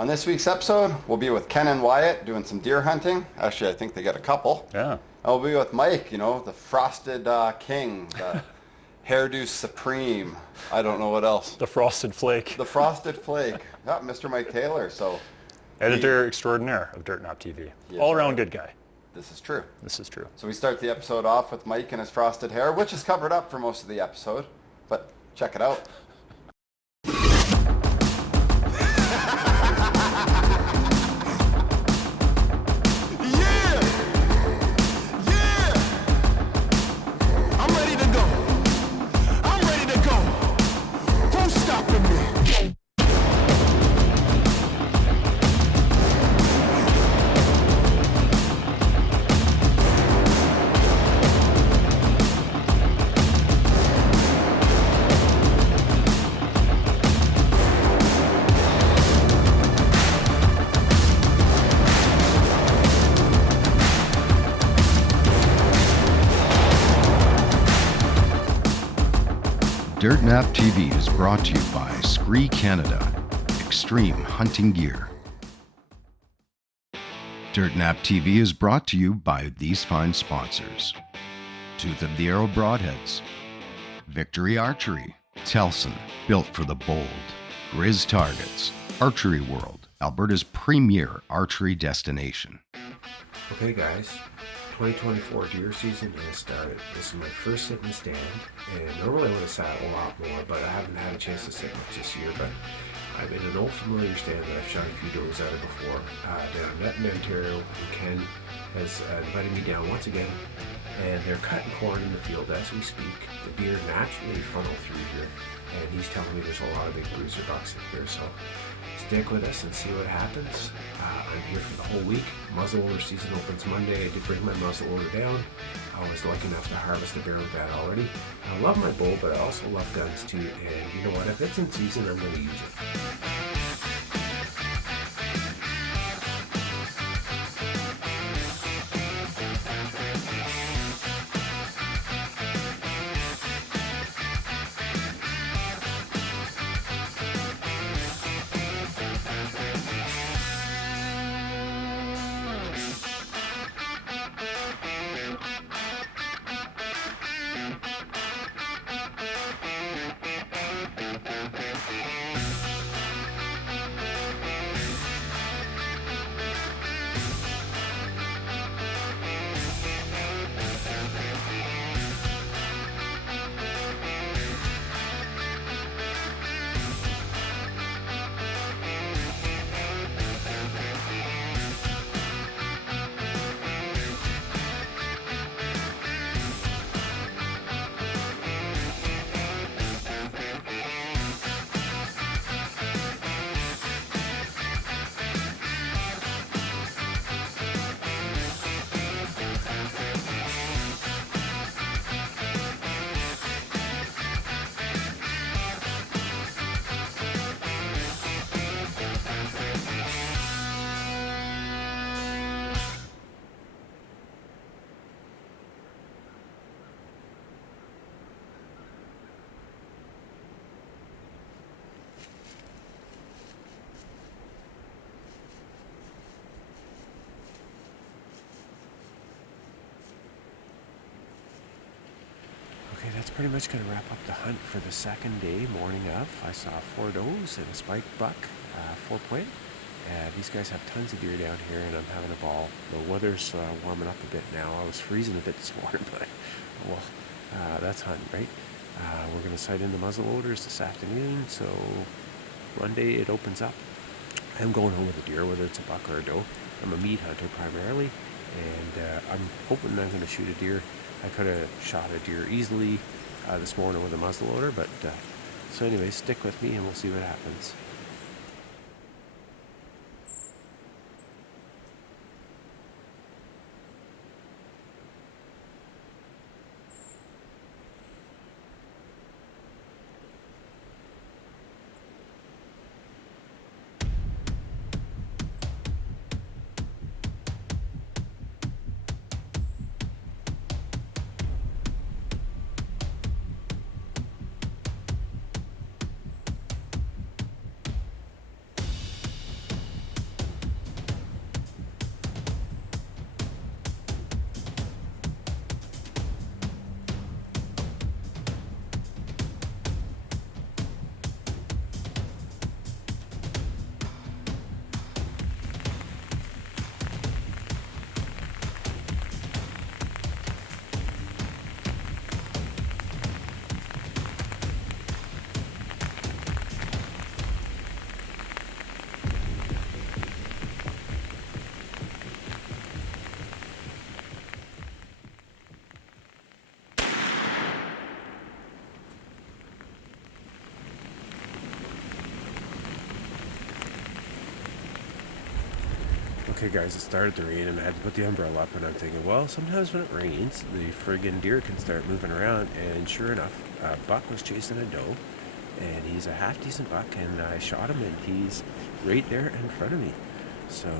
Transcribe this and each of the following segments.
On this week's episode, we'll be with Ken and Wyatt doing some deer hunting. Actually, I think they got a couple. Yeah. And we'll be with Mike, the frosted king, the hairdo supreme. I don't know what else. The frosted flake. The frosted flake. Yeah, Mr. Mike Taylor. So, editor extraordinaire of Dirt Nap TV. Yes, all around good guy. This is true. This is true. So we start the episode off with Mike and his frosted hair, which is covered up for most of the episode, but check it out. Dirt Nap TV is brought to you by Scree Canada, Extreme Hunting Gear. Dirt Nap TV is brought to you by these fine sponsors: Tooth of the Arrow Broadheads, Victory Archery, Telson, built for the bold, Grizz Targets, Archery World, Alberta's premier archery destination. Okay guys, 2024 deer season has started. This is my first sit in the stand, and normally I would have sat a lot more, but I haven't had a chance to sit much this year. But I'm in an old familiar stand that I've shot a few does out of before, down in Ontario, and Ken has invited me down once again, and they're cutting corn in the field as we speak. The deer naturally funnel through here, and he's telling me there's a lot of big bruiser bucks in here, so stick with us and see what happens. I'm here for the whole week. Muzzleloader season opens Monday. I did bring my muzzleloader down. I was lucky enough to harvest a bear with that already. I love my bow, but I also love guns too, and you know what? If it's in season, I'm going to use it. Okay, that's pretty much going to wrap up the hunt for the second day, morning of. I saw 4 does and a spiked buck, 4-point. These guys have tons of deer down here, and I'm having a ball. The weather's warming up a bit now. I was freezing a bit this morning, but that's hunting, right? We're going to sight in the muzzleloaders this afternoon, so Monday it opens up. I'm going home with a deer, whether it's a buck or a doe. I'm a meat hunter primarily, and I'm hoping I'm going to shoot a deer. I could have shot a deer easily this morning with a muzzleloader, but so anyways, stick with me and we'll see what happens. Okay guys, it started to rain and I had to put the umbrella up, and I'm thinking, well, sometimes when it rains, the friggin' deer can start moving around, and sure enough, a buck was chasing a doe, and he's a half decent buck, and I shot him and he's right there in front of me. So,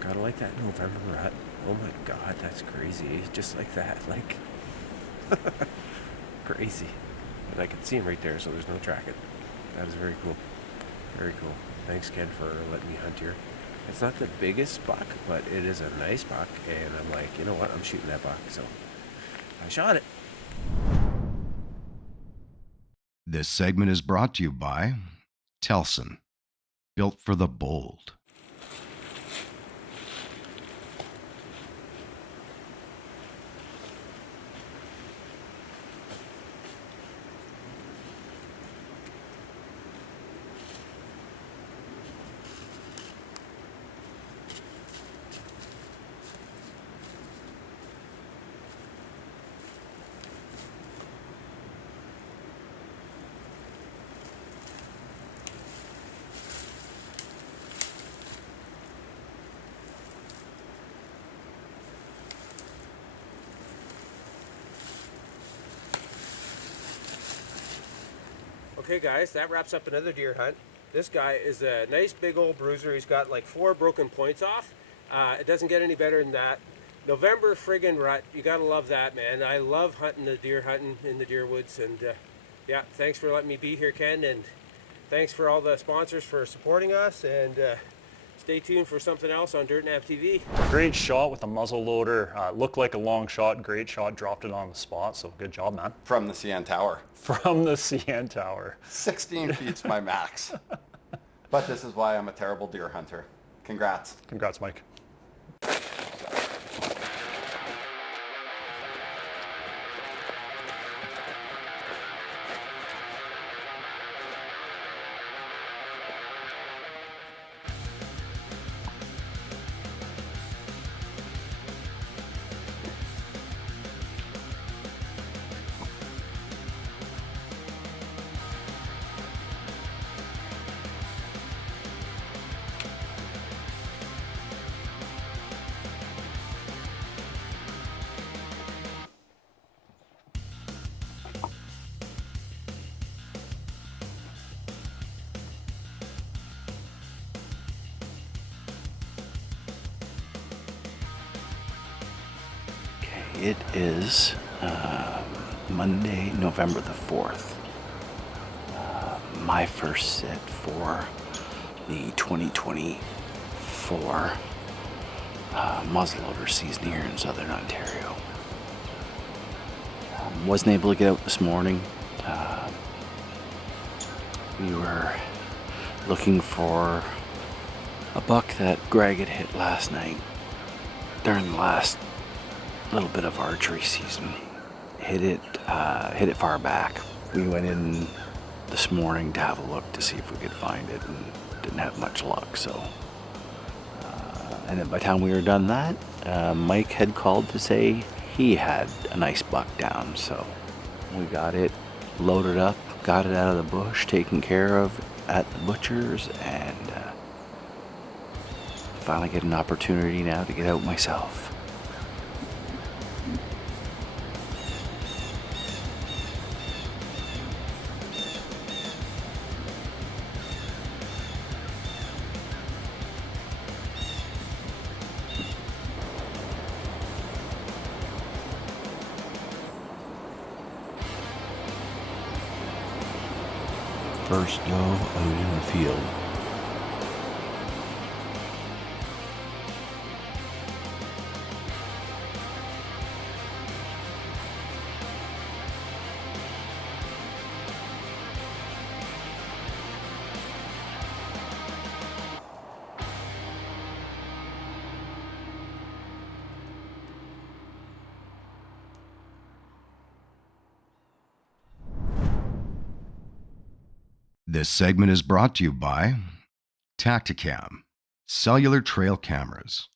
gotta like that November rut. Oh my god, that's crazy. Just like that, like, crazy. And I can see him right there, so there's no tracking. That is very cool. Very cool. Thanks, Ken, for letting me hunt here. It's not the biggest buck, but it is a nice buck, and I'm like, you know what, I'm shooting that buck, so I shot it. This segment is brought to you by Telson, built for the bold. Okay guys, that wraps up another deer hunt. This guy is a nice big old bruiser. He's got like 4 broken points off. It doesn't get any better than that. November friggin' rut, you gotta love that, man. I love hunting in the deer woods, and yeah, thanks for letting me be here, Ken, and thanks for all the sponsors for supporting us, and stay tuned for something else on Dirt Nap TV. Great shot with a muzzle loader. Looked like a long shot. Great shot. Dropped it on the spot. So good job, man. From the CN Tower. From the CN Tower. 16 feet's my max. But this is why I'm a terrible deer hunter. Congrats. Congrats, Mike. It is Monday, November the 4th. My first sit for the 2024 muzzleloader season here in Southern Ontario. Wasn't able to get out this morning. We were looking for a buck that Greg had hit last night during the last little bit of archery season. Hit it far back. We went in this morning to have a look to see if we could find it, and didn't have much luck. So, and then by the time we were done that, Mike had called to say he had a nice buck down. So we got it loaded up, got it out of the bush, taken care of at the butcher's, and finally get an opportunity now to get out myself. First go out in the field. This segment is brought to you by Tacticam, cellular trail cameras.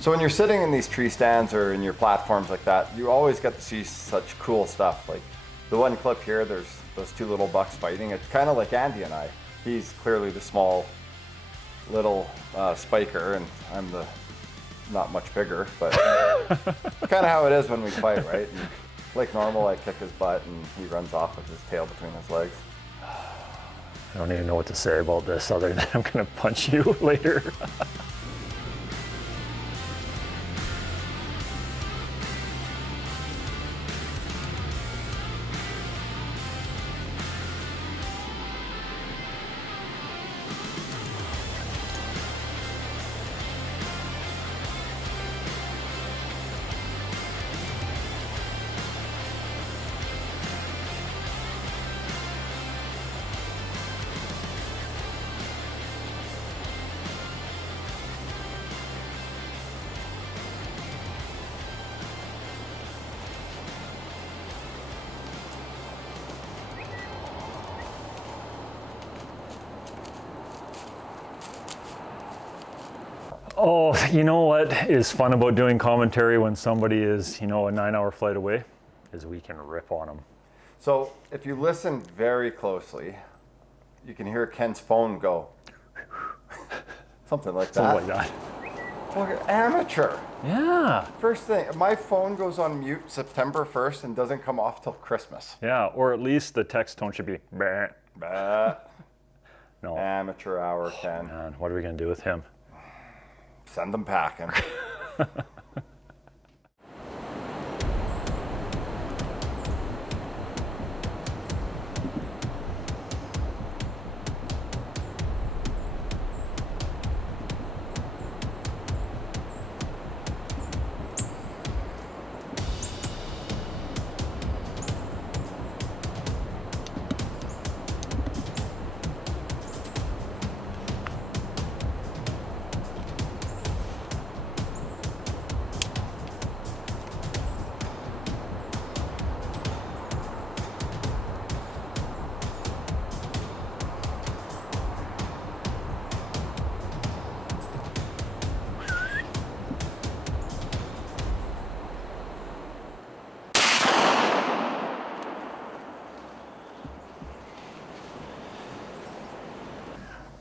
So when you're sitting in these tree stands or in your platforms like that, you always get to see such cool stuff. Like the one clip here, there's those two little bucks fighting. It's kind of like Andy and I. He's clearly the small little spiker, and I'm the not much bigger, but kind of how it is when we fight, right? And like normal, I kick his butt and he runs off with his tail between his legs. I don't even know what to say about this other than I'm gonna punch you later. Oh, you know what is fun about doing commentary when somebody is, you know, a 9-hour flight away, is we can rip on them. So if you listen very closely, you can hear Ken's phone go. Something like that. Something like that. Fucking amateur. Yeah. First thing, my phone goes on mute September 1st and doesn't come off till Christmas. Yeah, or at least the text tone should be, bah. Bah. No. Amateur hour, Ken. Man, what are we gonna do with him? Send them packing.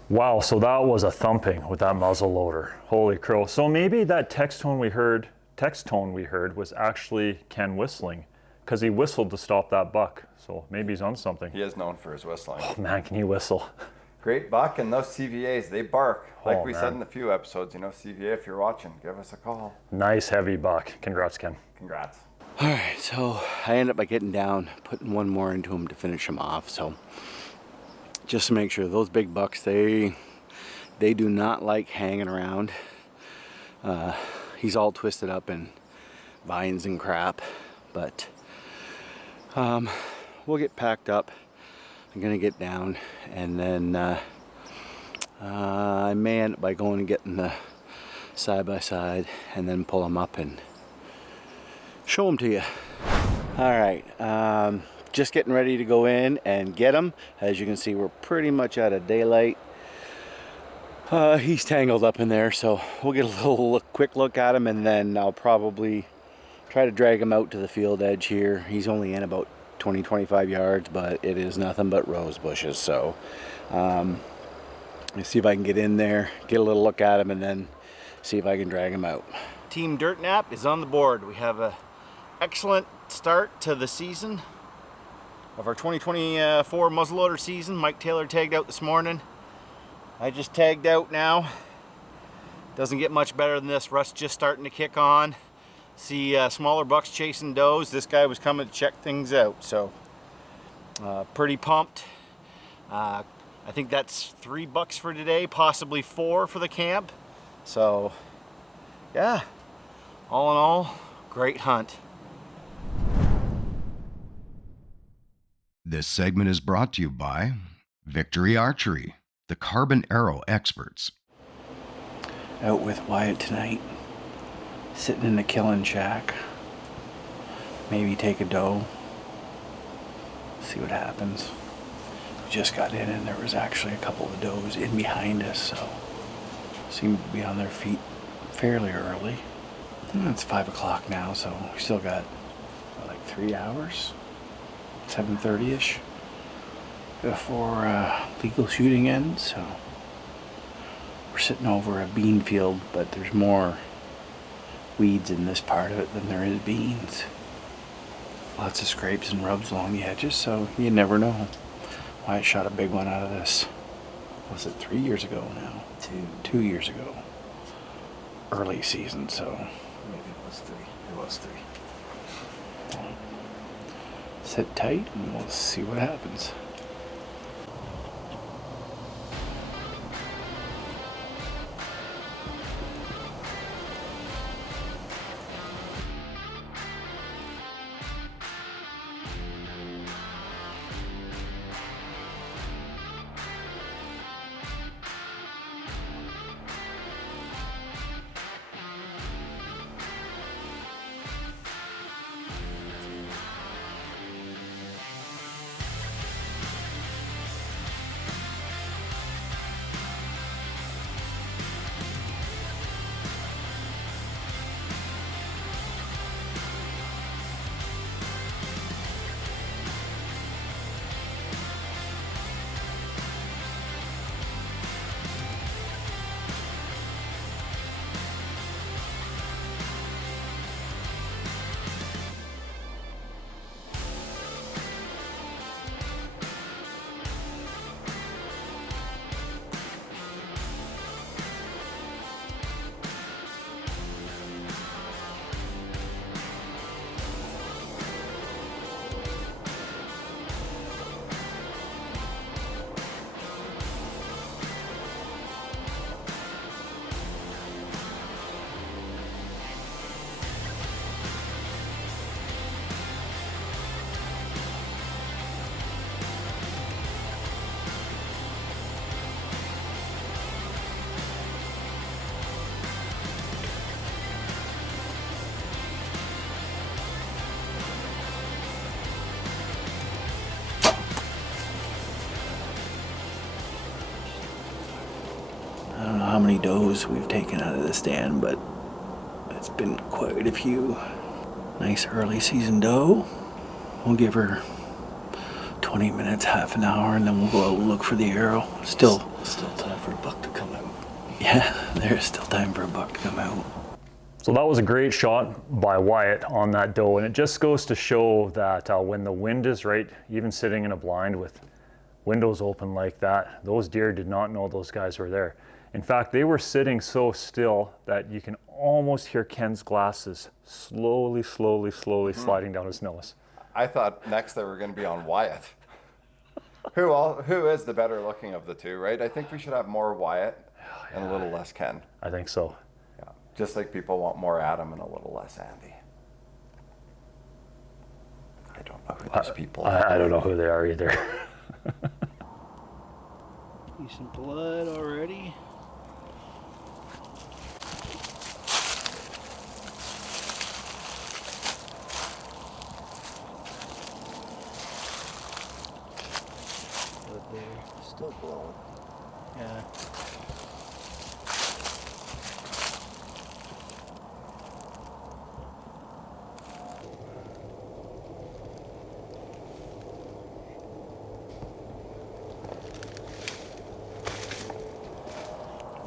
Wow, so that was a thumping with that muzzle loader. Holy crow. So maybe that text tone we heard was actually Ken whistling, because he whistled to stop that buck. So maybe he's on something. He is known for his whistling. Oh man, can he whistle? Great buck, and those CVAs, they bark. Like Oh, we man. said in a few episodes, you know, CVA, if you're watching, give us a call. Nice heavy buck. Congrats, Ken. Congrats. All right, so I ended up by getting down, putting one more into him to finish him off. So just to make sure, those big bucks, they do not like hanging around. He's all twisted up in vines and crap, but we'll get packed up. I'm gonna get down, and then I may end up by going and getting the side-by-side and then pull them up and show them to you. All right, just getting ready to go in and get him. As you can see, we're pretty much out of daylight. He's tangled up in there, so we'll get a little quick look at him, and then I'll probably try to drag him out to the field edge here. He's only in about 20-25 yards, but it is nothing but rose bushes. So let's see if I can get in there, get a little look at him, and then see if I can drag him out. Team Dirt Nap is on the board. We have an excellent start to the season of our 2024 muzzleloader season. Mike Taylor tagged out this morning. I just tagged out now. Doesn't get much better than this. Rust's just starting to kick on. See smaller bucks chasing does. This guy was coming to check things out, so pretty pumped. I think that's 3 bucks for today, possibly 4 for the camp. So yeah, all in all, great hunt. This segment is brought to you by Victory Archery, the carbon arrow experts. Out with Wyatt tonight, sitting in the killing shack. Maybe take a doe, see what happens. We just got in and there was actually a couple of does in behind us, so seemed to be on their feet fairly early. It's 5 o'clock now, so we still got like 3 hours, 7:30ish before legal shooting ends. So we're sitting over a bean field, but there's more weeds in this part of it than there is beans. Lots of scrapes and rubs along the edges, so you never know. Wyatt shot a big one out of this. Was it 3 years ago now? 2 years ago. Early season, so. Maybe it was 3. It was 3. Sit tight and we'll see what happens. I don't know how many does we've taken out of the stand, but it's been quite a few. Nice early season doe. We'll give her 20 minutes, half an hour, and then we'll go out and look for the arrow. Still time for a buck to come out. Yeah, there's still time for a buck to come out. So that was a great shot by Wyatt on that doe, and it just goes to show that when the wind is right, even sitting in a blind with windows open like that, those deer did not know those guys were there. In fact, they were sitting so still that you can almost hear Ken's glasses slowly sliding down his nose. I thought next they were going to be on Wyatt. Who is the better looking of the two, right? I think we should have more Wyatt and a little less Ken. I think so. Yeah, just like people want more Adam and a little less Andy. I don't know who these people are. I don't know who they are either. Decent blood already. Still blowing. Yeah.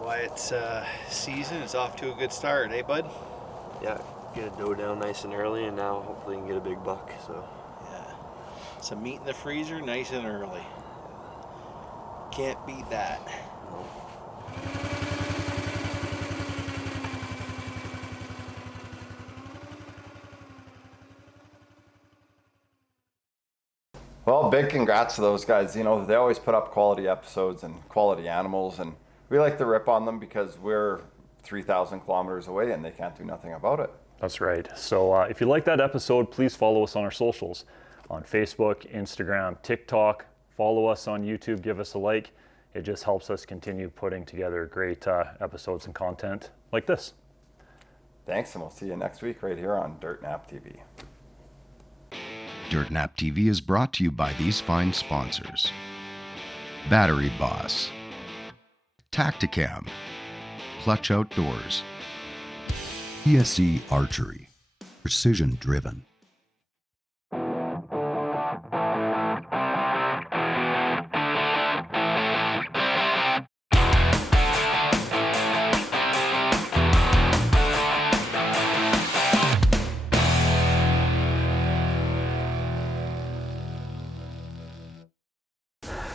Wyatt's season is off to a good start, eh, bud? Yeah, get a doe down nice and early, and now hopefully you can get a big buck. So Yeah. Some meat in the freezer, nice and early. Can't beat that. Well, big congrats to those guys. You know, they always put up quality episodes and quality animals, and we like to rip on them because we're 3,000 kilometers away and they can't do nothing about it. That's right. So if you like that episode, please follow us on our socials on Facebook, Instagram, TikTok. Follow us on YouTube, give us a like. It just helps us continue putting together great episodes and content like this. Thanks, and we'll see you next week right here on Dirt Nap TV. Dirt Nap TV is brought to you by these fine sponsors: Battery Boss, Tacticam, Clutch Outdoors, PSE Archery, precision driven.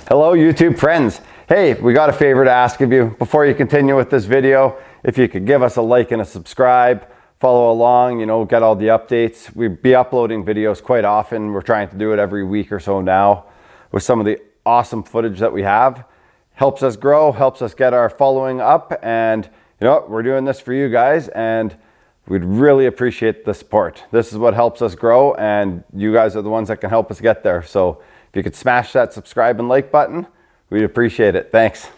Hello YouTube friends. Hey, we got a favor to ask of you. Before you continue with this video, if you could give us a like and a subscribe, follow along, you know, get all the updates. We'll be uploading videos quite often. We're trying to do it every week or so now with some of the awesome footage that we have. Helps us grow, helps us get our following up, and you know what, we're doing this for you guys and we'd really appreciate the support. This is what helps us grow and you guys are the ones that can help us get there. So if you could smash that subscribe and like button, we'd appreciate it. Thanks.